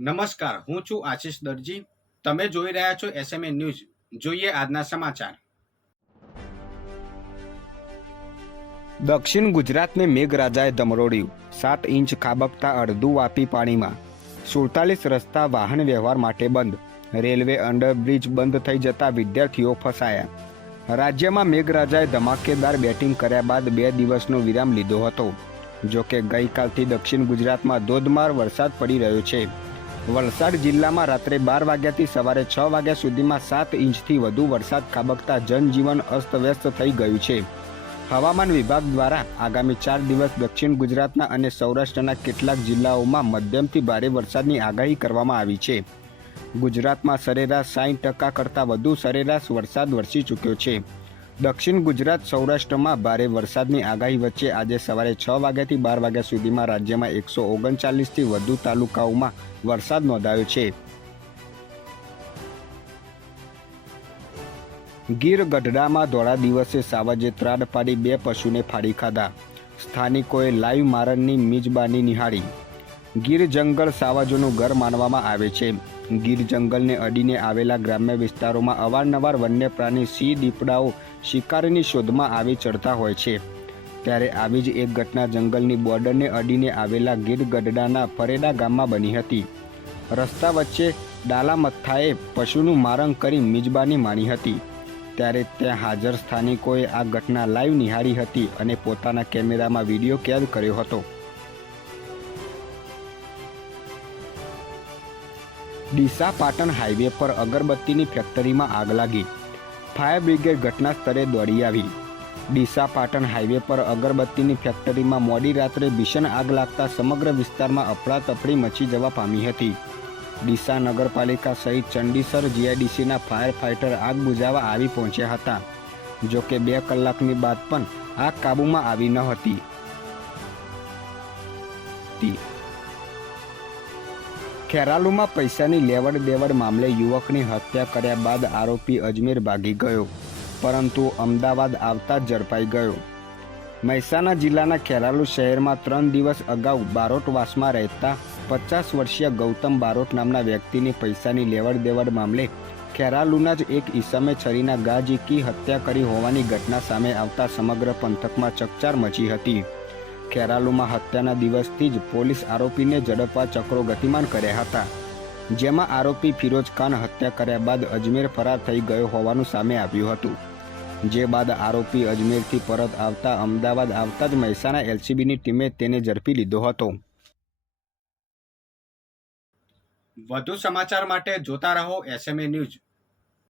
નમસ્કાર, હું છું આશિષ દરજી. તમે જોઈ રહ્યા છો એસએમએ ન્યૂઝ. જોઈએ આજના સમાચાર. દક્ષિણ ગુજરાતને મેઘરાજાએ ધમરોળ્યું. 7 ઇંચ ખાબકતા અડધું વાપી પાણીમાં. 47 રસ્તા વાહન વ્યવહાર માટે બંધ. રેલવે અંડરબ્રિજ બંધ થઈ જતા વિદ્યાર્થીઓ ફસાયા. રાજ્યમાં મેઘરાજાએ ધમાકેદાર બેટિંગ કર્યા બાદ 2 દિવસનો વિરામ લીધો હતો. જોકે ગઈકાલથી દક્ષિણ ગુજરાતમાં ધોધમાર વરસાદ પડી રહ્યો છે. વલસાડ જિલ્લામાં રાત્રે 12 વાગ્યાથી સવારે 6 વાગ્યા સુધીમાં 7 ઇંચથી વધુ વરસાદ ખાબકતા જનજીવન અસ્તવ્યસ્ત થઈ ગયું છે. હવામાન વિભાગ દ્વારા આગામી 4 દિવસ દક્ષિણ ગુજરાતના અને સૌરાષ્ટ્રના કેટલાક જિલ્લાઓમાં મધ્યમથી ભારે વરસાદની આગાહી કરવામાં આવી છે. ગુજરાતમાં સરેરાશ 60% કરતાં વધુ સરેરાશ વરસાદ વરસી ચૂક્યો છે. દક્ષિણ ગુજરાત સૌરાષ્ટ્રમાં ભારે વરસાદની આગાહી વચ્ચે આજે સવારે 6 વાગ્યાથી 12 વાગ્યા સુધીમાં રાજ્યમાં 139થી વધુ તાલુકાઓમાં વરસાદ નોંધાયો છે. ગીર ગઢડામાં ધોળા દિવસે સાવજે ત્રાડ પાડી 2 પશુને ફાડી ખાધા. સ્થાનિકોએ લાઈવ મારણની મિજબાની નિહાળી. ગીર જંગલ સાવજોનું ઘર માનવામાં આવે છે. ગીર જંગલને અડીને આવેલા ગ્રામ્ય વિસ્તારોમાં અવારનવાર વન્ય પ્રાણી સિંહ દીપડાઓ શિકારીની શોધમાં આવી ચડતા હોય છે. ત્યારે આવી જ એક ઘટના જંગલની બોર્ડરને અડીને આવેલા ગીર ગઢડાના ફરેડા ગામમાં બની હતી. રસ્તા વચ્ચે ડાલા મથ્થાએ પશુનું મારણ કરી મિજબાની માણી હતી. ત્યારે ત્યાં હાજર સ્થાનિકોએ આ ઘટના લાઈવ નિહાળી હતી અને પોતાના કેમેરામાં વિડીયો કેદ કર્યો હતો. ડીસા પાટણ હાઈવે પર અગરબત્તીની ફેક્ટરીમાં આગ લાગી. ફાયર બ્રિગેડ ઘટના સ્થળે દોડી આવી. ડીસા પાટણ હાઈવે પર અગરબત્તીની ફેક્ટરીમાં મોડી રાત્રે ભીષણ આગ લાગતા સમગ્ર વિસ્તારમાં અફરાતફરી મચી જવા પામી હતી. ડીસા નગરપાલિકા સહિત ચંડીસર જીઆઈડીસીના ફાયર ફાઇટર આગ બુઝાવવા આવી પહોંચ્યા હતા. જોકે 2 કલાકની બાદ પણ આગ કાબૂમાં આવી ન હતી. ખેરાલુમાં પૈસાની લેવડ દેવડ મામલે યુવકની હત્યા કર્યા બાદ આરોપી અજમેર ભાગી ગયો, પરંતુ અમદાવાદ આવતા જ ઝડપાઈ ગયો. મહેસાણા જિલ્લાના ખેરાલુ શહેરમાં 3 દિવસ અગાઉ બારોટવાસમાં રહેતા 50 વર્ષીય ગૌતમ બારોટ નામના વ્યક્તિની પૈસાની લેવડ દેવડ મામલે ખેરાલુના જ એક ઈસમે છરીના ઘા ઝીકી હત્યા કરી હોવાની ઘટના સામે આવતા સમગ્ર પંથકમાં ચકચાર મચી હતી. ખેરાલુમાં હત્યાના દિવસથી જ પોલીસ આરોપીને ઝડપવા ચક્રો ગતિમાન કર્યા હતા, જેમાં આરોપી ફિરોજ ખાન હત્યા કર્યા બાદ અજમેર ફરાર થઈ ગયો હોવાનું સામે આવ્યું હતું. જે બાદ આરોપી અજમેરથી પરત આવતા અમદાવાદ આવતા જ મહેસાણા એલસીબીની ટીમે તેને ઝડપી લીધો હતો. વધુ સમાચાર માટે જોતા રહો એસએમએ ન્યૂઝ.